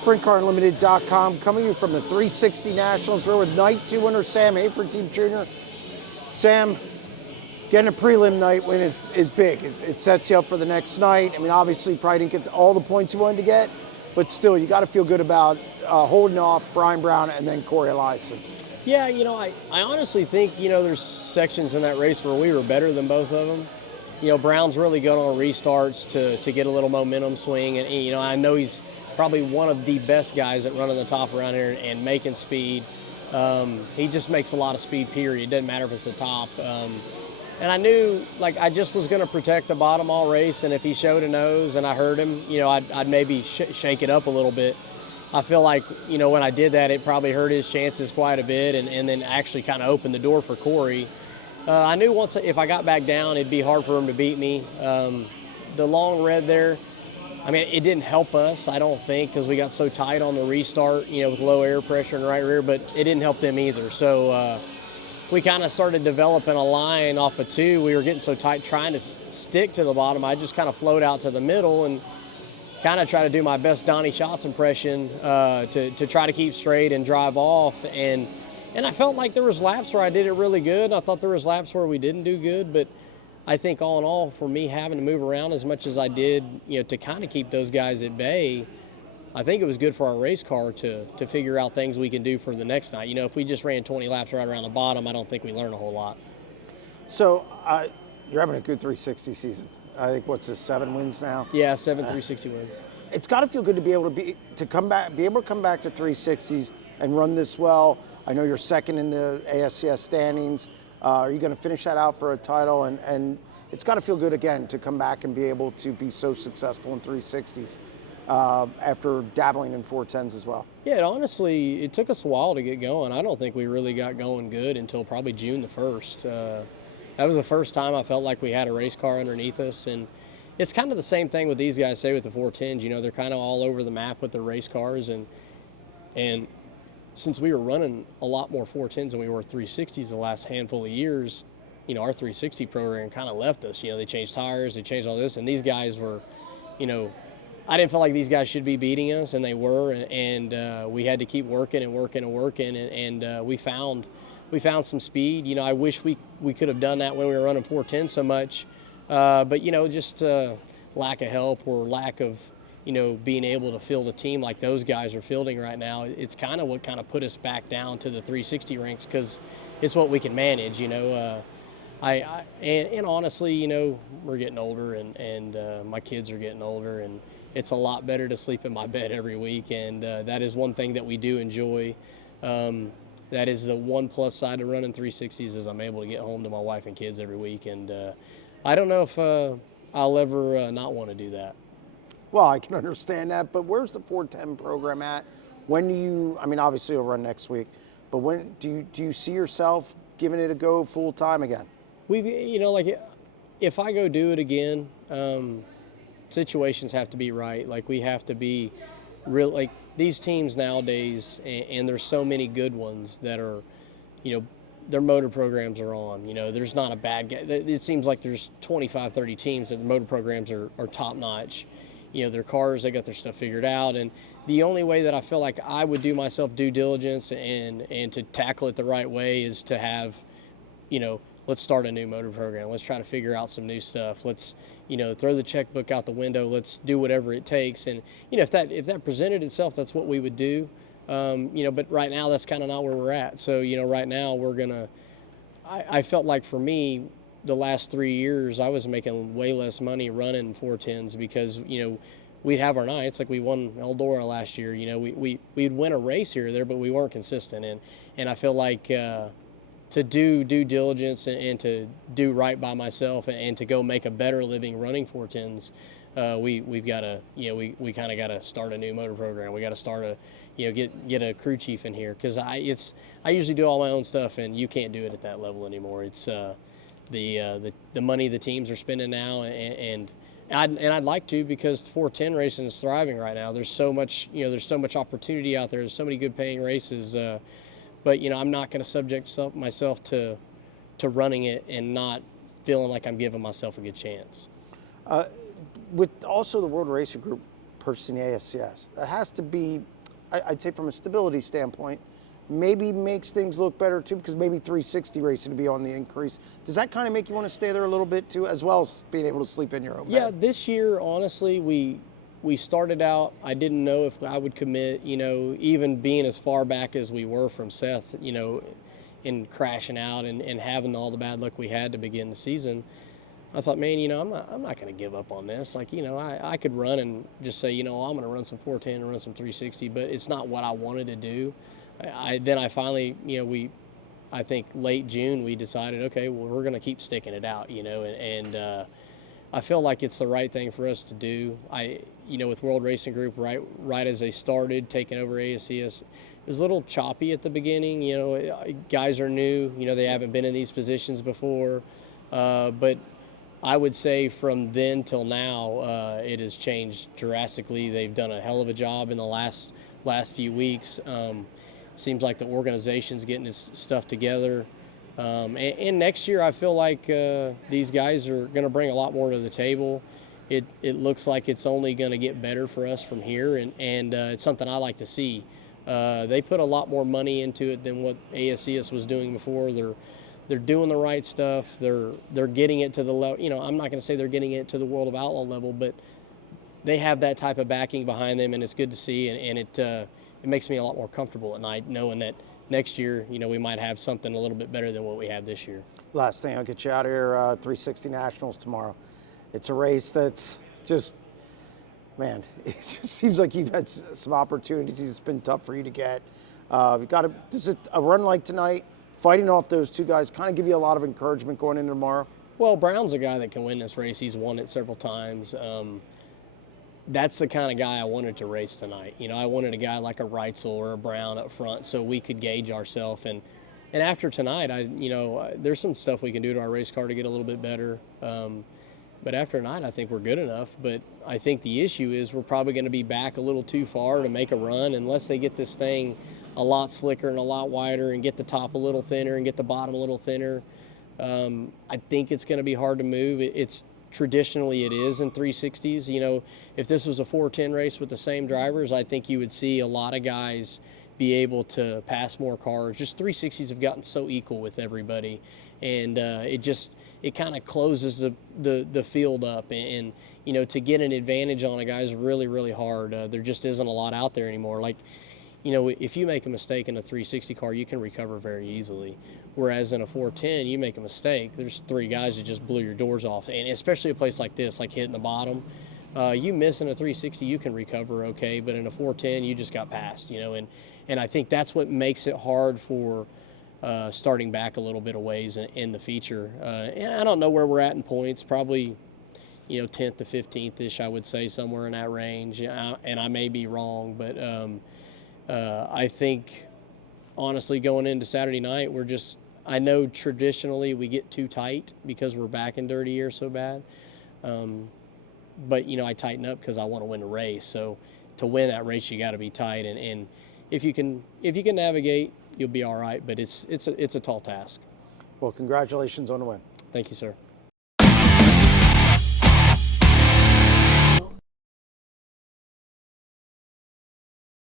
SprintCarUnlimited.com, coming to you from the 360 Nationals. We're with night 2 winner Sam Hafertepe Jr. Sam, getting a prelim night win is big. It sets you up for the next night. I mean, obviously, probably didn't get all the points you wanted to get, but still, you got to feel good about holding off Brian Brown and then Cory Eliason. Yeah, I honestly think, there's sections in that race where we were better than both of them. Brown's really good on restarts to get a little momentum swing. And, I know he's probably one of the best guys at running the top around here and making speed. He just makes a lot of speed, period. It doesn't matter if it's the top. And I knew, I just was going to protect the bottom all race. And if he showed a nose and I heard him, I'd maybe shake it up a little bit. I feel like, when I did that, it probably hurt his chances quite a bit and then actually kind of opened the door for Cory. I knew if I got back down, it'd be hard for him to beat me. The long red there, I mean, it didn't help us, I don't think, because we got so tight on the restart, with low air pressure in the right rear, but it didn't help them either. So we kind of started developing a line off of 2. We were getting so tight trying to stick to the bottom. I just kind of float out to the middle and kind of try to do my best Donnie Schatz impression to try to keep straight and drive off. And I felt like there was laps where I did it really good, and I thought there was laps where we didn't do good, but I think all in all, for me having to move around as much as I did, to kind of keep those guys at bay, I think it was good for our race car to figure out things we can do for the next night. If we just ran 20 laps right around the bottom, I don't think we learned a whole lot. So you're having a good 360 season. I think, what's this, 7 wins now? Yeah, 7 360 wins. It's got to feel good to be able to be able to come back to 360s and run this well. I know you're second in the ASCS standings. Are you going to finish that out for a title? And it's got to feel good again to come back and be able to be so successful in 360s after dabbling in 410s as well. Yeah, honestly, it took us a while to get going. I don't think we really got going good until probably June the 1st. That was the first time I felt like we had a race car underneath us. And it's kind of the same thing with these guys, say, with the 410s. They're kind of all over the map with their race cars. And since we were running a lot more 410s than we were 360s the last handful of years, our 360 program kind of left us. They changed tires, they changed all this, and these guys were, I didn't feel like these guys should be beating us, and they were, and we had to keep working and working and working, and we found some speed. I wish we could have done that when we were running 410 so much, but just lack of help or lack of being able to field a team like those guys are fielding right now. It's kind of what kind of put us back down to the 360 ranks, because it's what we can manage. And honestly, we're getting older, and my kids are getting older, and it's a lot better to sleep in my bed every week, and that is one thing that we do enjoy. That is the one plus side of running 360s, is I'm able to get home to my wife and kids every week, and I don't know if I'll ever not want to do that. Well, I can understand that, but where's the 410 program at? When do you, I mean, obviously you'll run next week, but when do you see yourself giving it a go full time again? If I go do it again, situations have to be right. We have to be real, these teams nowadays, and there's so many good ones that are, their motor programs are on. There's not a bad guy. It seems like there's 25, 30 teams that the motor programs are top notch. Their cars, they got their stuff figured out. And the only way that I feel like I would do myself due diligence and to tackle it the right way is to have, let's start a new motor program. Let's try to figure out some new stuff. Let's, throw the checkbook out the window. Let's do whatever it takes. And, if that presented itself, that's what we would do. But right now, that's kind of not where we're at. So, right now I felt like for me, the last 3 years, I was making way less money running 410s because, we'd have our nights. We won Eldora last year. We'd win a race here or there, but we weren't consistent. And I feel like to do due diligence and to do right by myself and to go make a better living running 410s, we've got to, we kind of got to start a new motor program. We got to start get a crew chief in here, because I usually do all my own stuff, and you can't do it at that level anymore. It's the money the teams are spending now, and I'd like to, because 410 racing is thriving right now. There's so much opportunity out there. There's so many good paying races, but I'm not going to subject myself to running it and not feeling like I'm giving myself a good chance. With also the World Racing Group purchasing the ASCS. That has to be, I'd say from a stability standpoint, maybe makes things look better too, because maybe 360 racing to be on the increase. Does that kind of make you want to stay there a little bit too, as well as being able to sleep in your own bed? Yeah, this year, honestly, we started out, I didn't know if I would commit, even being as far back as we were from Seth, and crashing out and having all the bad luck we had to begin the season. I thought, man, I'm not going to give up on this. Like, I could run and just say, I'm going to run some 410 and run some 360, but it's not what I wanted to do. Then I finally, I think late June, we decided, okay, well, we're going to keep sticking it out, and I feel like it's the right thing for us to do. With World Racing Group, right as they started taking over ASCS, it was a little choppy at the beginning. Guys are new, they haven't been in these positions before, but I would say from then till now, it has changed drastically. They've done a hell of a job in the last few weeks. Seems like the organization's getting its stuff together. And next year, I feel like these guys are going to bring a lot more to the table. It looks like it's only going to get better for us from here, and it's something I like to see. They put a lot more money into it than what ASCS was doing before. They're doing the right stuff. They're getting it to the level. I'm not going to say they're getting it to the World of Outlaw level, but they have that type of backing behind them, and it's good to see. And it makes me a lot more comfortable at night knowing that next year, we might have something a little bit better than what we have this year. Last thing, I'll get you out of here, 360 Nationals tomorrow. It's a race that's just, man, it just seems like you've had some opportunities. It's been tough for you to get. Does a run like tonight, fighting off those two guys, kind of give you a lot of encouragement going into tomorrow? Well, Brown's a guy that can win this race. He's won it several times. That's the kind of guy I wanted to race tonight. I wanted a guy like a Reitzel or a Brown up front so we could gauge ourselves. And after tonight, there's some stuff we can do to our race car to get a little bit better. But after tonight, I think we're good enough. But I think the issue is we're probably going to be back a little too far to make a run unless they get this thing a lot slicker and a lot wider and get the top a little thinner and get the bottom a little thinner. I think it's going to be hard to move. Traditionally it is in 360s. If this was a 410 race with the same drivers, I think you would see a lot of guys be able to pass more cars. Just 360s have gotten so equal with everybody, and it kind of closes the field up, and to get an advantage on a guy is really, really hard. There just isn't a lot out there anymore. Like, if you make a mistake in a 360 car, you can recover very easily. Whereas in a 410, you make a mistake, there's three guys that just blew your doors off. And especially a place like this, like hitting the bottom, you miss in a 360, you can recover okay, but in a 410, you just got passed, and I think that's what makes it hard for starting back a little bit of ways in the feature. And I don't know where we're at in points, probably 10th to 15th-ish, I would say, somewhere in that range. And I may be wrong, but I think, honestly, going into Saturday night, I know traditionally we get too tight because we're back in dirty air so bad. But, I tighten up because I want to win a race. So to win that race, you got to be tight. And if you can navigate, you'll be all right. But it's a tall task. Well, congratulations on the win. Thank you, sir.